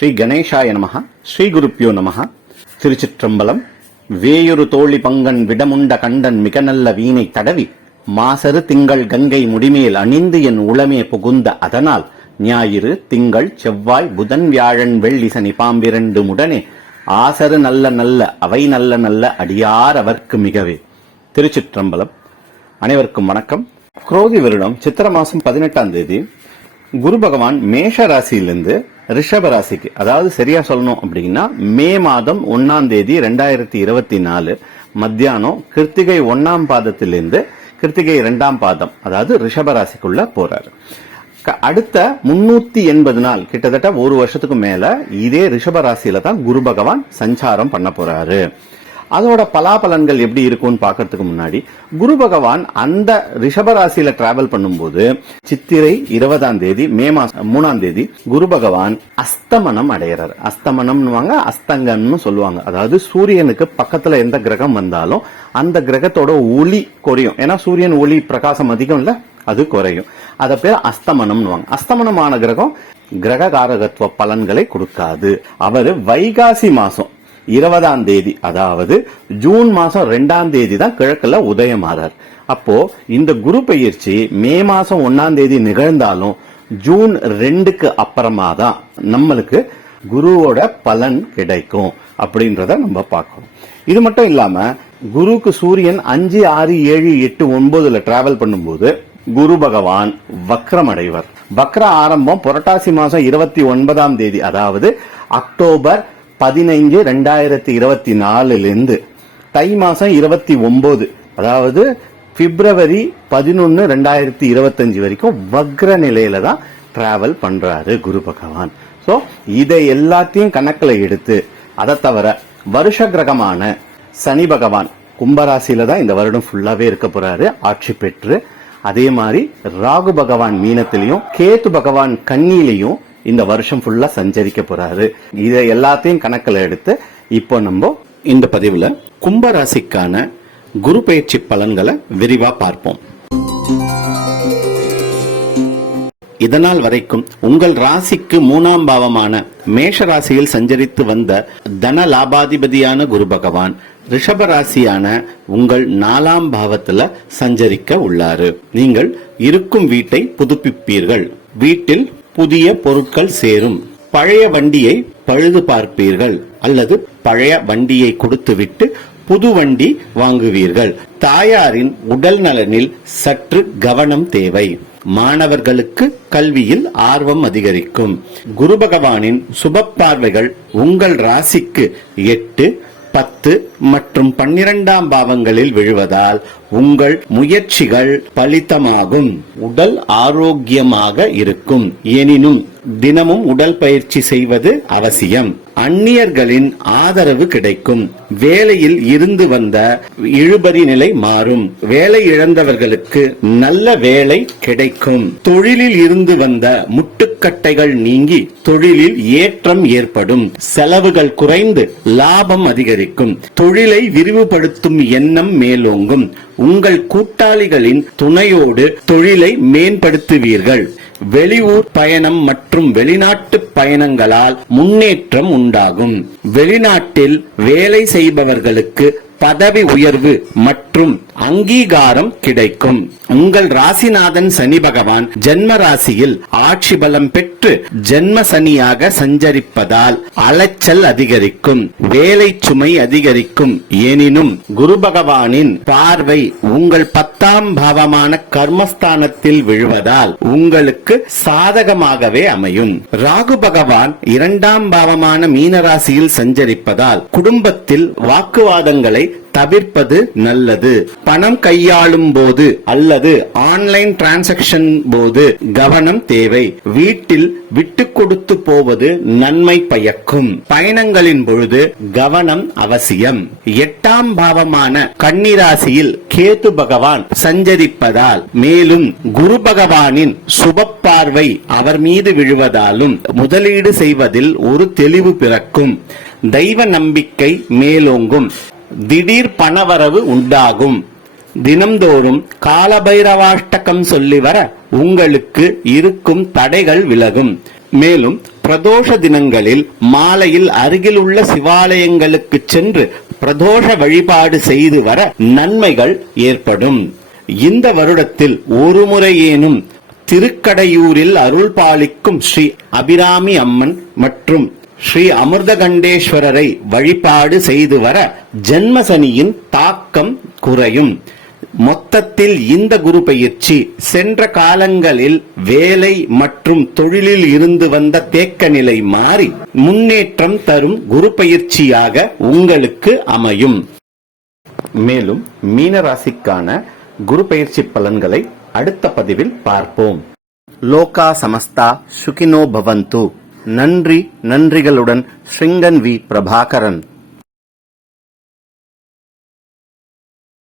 ஸ்ரீ கணேசாய நமஹ. ஸ்ரீ குருப்பியோ நமஹ. திருச்சிற்றம்பலம். வேயொரு தோழி பங்கன் விடமுண்ட கண்டன் மிக நல்ல வீணை தடவி மாசரு திங்கள் கங்கை முடிமேல் அணிந்து என் உளமே புகுந்த அதனால் ஞாயிறு திங்கள் செவ்வாய் புதன் வியாழன் வெள்ளி சனி பாம்பிரண்டு முடனே ஆசரு நல்ல நல்ல அவை நல்ல நல்ல அடியார் அவர்க்கு மிகவே. திருச்சிற்றம்பலம். அனைவருக்கும் வணக்கம். குரோதி வருடம் சித்திர மாசம் 18ஆம் தேதி குரு பகவான் மேஷ ராசியிலிருந்து ரிஷப ராசிக்கு, அதாவது சரியா சொல்லணும் அப்படின்னா மே மாதம் 1ஆம் தேதி 2024 மத்தியானம் கிருத்திகை 1ஆம் பாதத்திலிருந்து கிருத்திகை 2ஆம் பாதம், அதாவது ரிஷப ராசிக்குள்ள போறாரு. அடுத்த 380 நாள், கிட்டத்தட்ட ஒரு வருஷத்துக்கு மேல இதே ரிஷப ராசியில தான் குரு பகவான் சஞ்சாரம் பண்ண போறாரு. அதோட பலாபலன்கள் எப்படி இருக்கும்னு பாக்கிறதுக்கு முன்னாடி, குரு பகவான் அந்த ரிஷபராசியில டிராவல் பண்ணும்போது சித்திரை 20ஆம் தேதி மே மாசம் 3ஆம் தேதி குரு பகவான் அஸ்தமனம் அடைகிறார். அஸ்தமனம்னுவாங்க, அஸ்தங்கன்னு சொல்லுவாங்க. அதாவது சூரியனுக்கு பக்கத்துல எந்த கிரகம் வந்தாலும் அந்த கிரகத்தோட ஒளி குறையும். ஏன்னா சூரியன் ஒளி பிரகாசம் அதிகம் இல்ல, அது குறையும். அத பேர் அஸ்தமனம்னுவாங்க. அஸ்தமனமான கிரகம் கிரக காரகத்துவ பலன்களை கொடுக்காது. அவரு வைகாசி மாசம் 20ஆம் தேதி, அதாவது ஜூன் மாசம் 2ஆம் தேதி தான் கிழக்குல உதயமாறார். அப்போ இந்த குரு பெயர்ச்சி மே மாசம் 1ஆம் தேதி நிகழ்ந்தாலும் ஜூன் 2க்கு அப்புறமா தான் நம்மளுக்கு குருவோட பலன் கிடைக்கும் அப்படின்றத நம்ம பார்க்கணும். இது மட்டும் இல்லாம குருக்கு சூரியன் 5, 6, 7, 8, 9ல டிராவல் பண்ணும்போது குரு பகவான் வக்ரம் அடைவர். வக்ர ஆரம்பம் புரட்டாசி மாசம் 29ஆம் தேதி, அதாவது அக்டோபர் 15, 2024 தை மாசம் 29, அதாவது பிப்ரவரி 11, 2025 வரைக்கும் வக்ர நிலையில தான் டிராவல் பண்றாரு குரு பகவான். சோ இதை எல்லாத்தையும் கணக்குல எடுத்து, அதை தவிர வருஷ கிரகமான சனி பகவான் கும்பராசியில தான் இந்த வருடம் ஃபுல்லாவே இருக்க போறாரு, ஆட்சி பெற்று. அதே மாதிரி ராகு பகவான் மீனத்திலையும் கேத்து பகவான் கன்னியிலையும் இந்த வருஷம் ஃபுல்லா சஞ்சரிக்க போறாரு. இதை எல்லாத்தையும் கணக்கில் எடுத்து இப்போ நம்ம இந்த பதிவுல கும்பராசிக்கான குரு பயிற்சி பலன்களை விரிவா பார்ப்போம். இதனால் வரைக்கும் உங்கள் ராசிக்கு 3ஆம் பாவமான மேஷ ராசியில் சஞ்சரித்து வந்த தன லாபாதிபதியான குரு பகவான் ரிஷப ராசியான உங்கள் 4ஆம் பாவத்துல சஞ்சரிக்க உள்ளாரு. நீங்கள் இருக்கும் வீட்டை புதுப்பிப்பீர்கள். வீட்டில் புதிய பொருட்கள் சேரும். பழைய வண்டியை பழுது பார்ப்பீர்கள் அல்லது பழைய வண்டியை கொடுத்துவிட்டு புது வண்டி வாங்குவீர்கள். தாயாரின் உடல் நலனில் சற்று கவனம் தேவை. மாணவர்களுக்கு கல்வியில் ஆர்வம் அதிகரிக்கும். குரு பகவானின் சுப பார்வைகள் உங்கள் ராசிக்கு 8, 10 மற்றும் 12ஆம் பாவங்களில் விழுவதால் உங்கள் முயற்சிகள் பலிதமாகும். உடல் ஆரோக்கியமாக இருக்கும். எனினும் தினமும் உடல் பயிற்சி செய்வது அவசியம். அந்நியர்களின் ஆதரவு கிடைக்கும். வேலையில் இருந்து வந்த இழுபறி நிலை மாறும். வேலை இழந்தவர்களுக்கு நல்ல வேலை கிடைக்கும். தொழிலில் இருந்து வந்த முட்டுக்கட்டைகள் நீங்கி தொழிலில் ஏற்றம் ஏற்படும். செலவுகள் குறைந்து லாபம் அதிகரிக்கும். தொழிலை விரிவுபடுத்தும் எண்ணம் மேலோங்கும். உங்கள் கூட்டாளிகளின் துணையோடு தொழிலை மேம்படுத்துவீர்கள். வெளியூர் பயணம் மற்றும் வெளிநாட்டு பயணங்களால் முன்னேற்றம் உண்டாகும். வெளிநாட்டில் வேலை செய்பவர்களுக்கு பதவி உயர்வு மற்றும் அங்கீகாரம் கிடைக்கும். உங்கள் ராசிநாதன் சனி பகவான் ஜென்ம ராசியில் ஆட்சி பலம் பெற்று ஜென்ம சனியாக சஞ்சரிப்பதால் அலைச்சல் அதிகரிக்கும். வேலை சுமை அதிகரிக்கும். எனினும் குரு பகவானின் பார்வை உங்கள் 10ஆம் பாவமான கர்மஸ்தானத்தில் விழுவதால் உங்களுக்கு சாதகமாகவே அமையும். ராகு பகவான் 2ஆம் பாவமான மீனராசியில் சஞ்சரிப்பதால் குடும்பத்தில் வாக்குவாதங்களை தவிர்ப்பது நல்லது. பணம் கையாளும் போது அல்லது ஆன்லைன் டிரான்சாக்சன் போது கவனம் தேவை. வீட்டில் விட்டு கொடுத்து போவது நன்மை பயக்கும். பயணங்களின் பொழுது கவனம் அவசியம். 8ஆம் பாவமான கன்னிராசியில் கேது பகவான் சஞ்சரிப்பதால் மேலும் குரு பகவானின் சுப பார்வை அவர் மீது விழுவதாலும் முதலீடு செய்வதில் ஒரு தெளிவு பிறக்கும். தெய்வ நம்பிக்கை மேலோங்கும். திடீர் பணவரவு உண்டாகும். தினம்தோறும் காலபைரவாஷ்டகம் சொல்லி வர உங்களுக்கு இருக்கும் தடைகள் விலகும். மேலும் பிரதோஷ தினங்களில் மாலையில் அருகில் உள்ள சிவாலயங்களுக்கு சென்று பிரதோஷ வழிபாடு செய்து வர நன்மைகள் ஏற்படும். இந்த வருடத்தில் ஒரு முறையேனும் திருக்கடையூரில் அருள் பாலிக்கும் ஸ்ரீ அபிராமி அம்மன் மற்றும் ஸ்ரீ அமிர்தகண்டேஸ்வரரை வழிபாடு செய்து வர ஜென்மசனியின் தாக்கம் குறையும். மொத்தத்தில் இந்த குரு பயிற்சி சென்ற காலங்களில் வேலை மற்றும் தொழிலில் இருந்து வந்த தேக்க நிலை மாறி முன்னேற்றம் தரும் குரு பயிற்சியாக உங்களுக்கு அமையும். மேலும் மீனராசிக்கான குரு பயிற்சி பலன்களை அடுத்த பதிவில் பார்ப்போம். லோகா சமஸ்தா சுகினோ பவந்து. நன்றி, நன்றிகளுடன் ஸ்ருங்கன் வி. பிரபாகரன்.